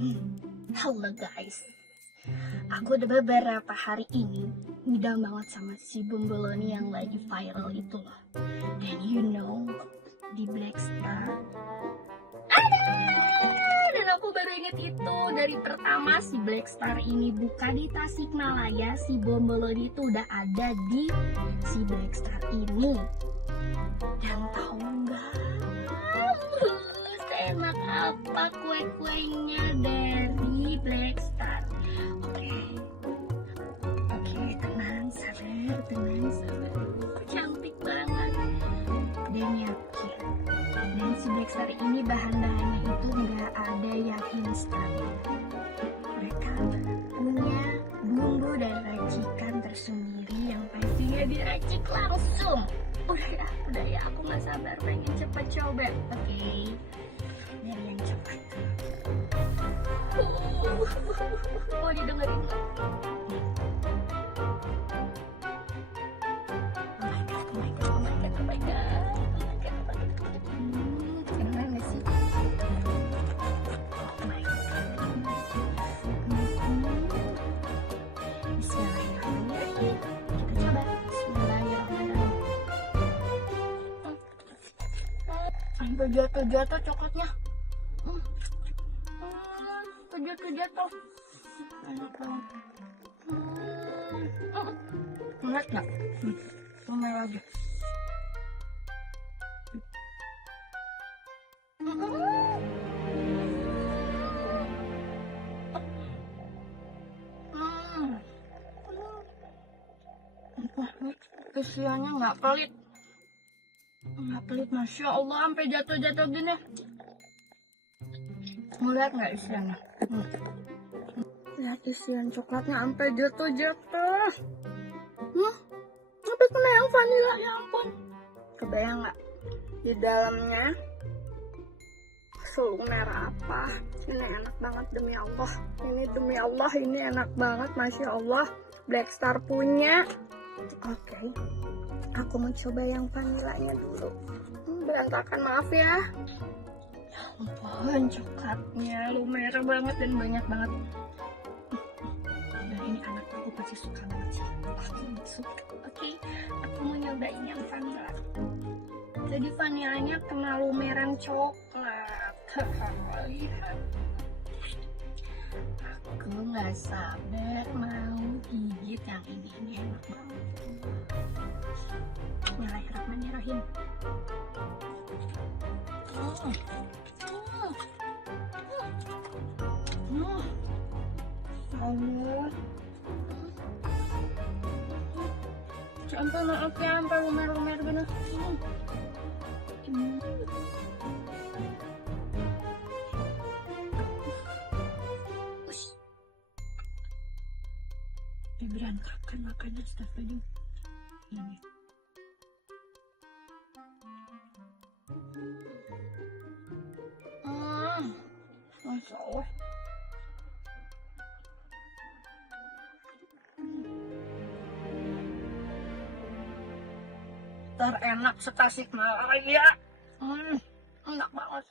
Halo guys, aku udah beberapa hari ini ngidam banget sama si Bomboloni yang lagi viral itu loh. Dan you know, di Blackstar ada. Dan aku baru inget itu dari pertama si Blackstar ini buka di Tasikmalaya, si Bomboloni itu udah ada di si Blackstar ini. Dan tahu nggak? Enak apa kue-kuenya dari Blackstar? Oke, tenang sabar. Cantik banget dan yakin. Dan si Blackstar ini bahan-bahannya itu nggak ada yang instan. Mereka punya bumbu dan racikan tersendiri yang pastinya diracik langsung. Udah ya, aku nggak sabar pengen cepet coba. Oke. Dari yang cepat. Mau didengerin nggak? Oh my god. Kedengeran nggak sih? Oh my god. Bismillahirrahmanirrahim. Kita coba. Bismillahirrahmanirrahim. Sampai jatuh coklatnya. Jatuh. Enak banget. Enak nggak? Mulai lagi. Isiannya nggak pelit. Masya Allah, sampai jatuh gini. Ngeliat nggak isiannya? Lihat isian coklatnya sampai jatuh. Sampai kena yang vanilla, ya ampun. Kebayang nggak? Di dalamnya selumer apa? Ini enak banget demi Allah. Ini enak banget, Masya Allah. Blackstar punya. Oke. Aku mau coba yang vanillanya dulu. Berantakan, maaf ya. Ya ampun, coklatnya lumer banget dan banyak banget. Dan ini anak aku pasti suka banget sih. Aku suka. Oke, aku mau nyobain yang vanilla. Jadi vanillanya kena lumeran coklat. Lihat. Aku nggak sabar mau gigit yang ini enak banget. Bismillahirrahmanirrahim. Allah. Sampai maaf ya, sampai lumer gini. Berantakan makannya, astagfirullah. Ini. Masya Allah. Terenak se-Tasikmalaya. Enak banget.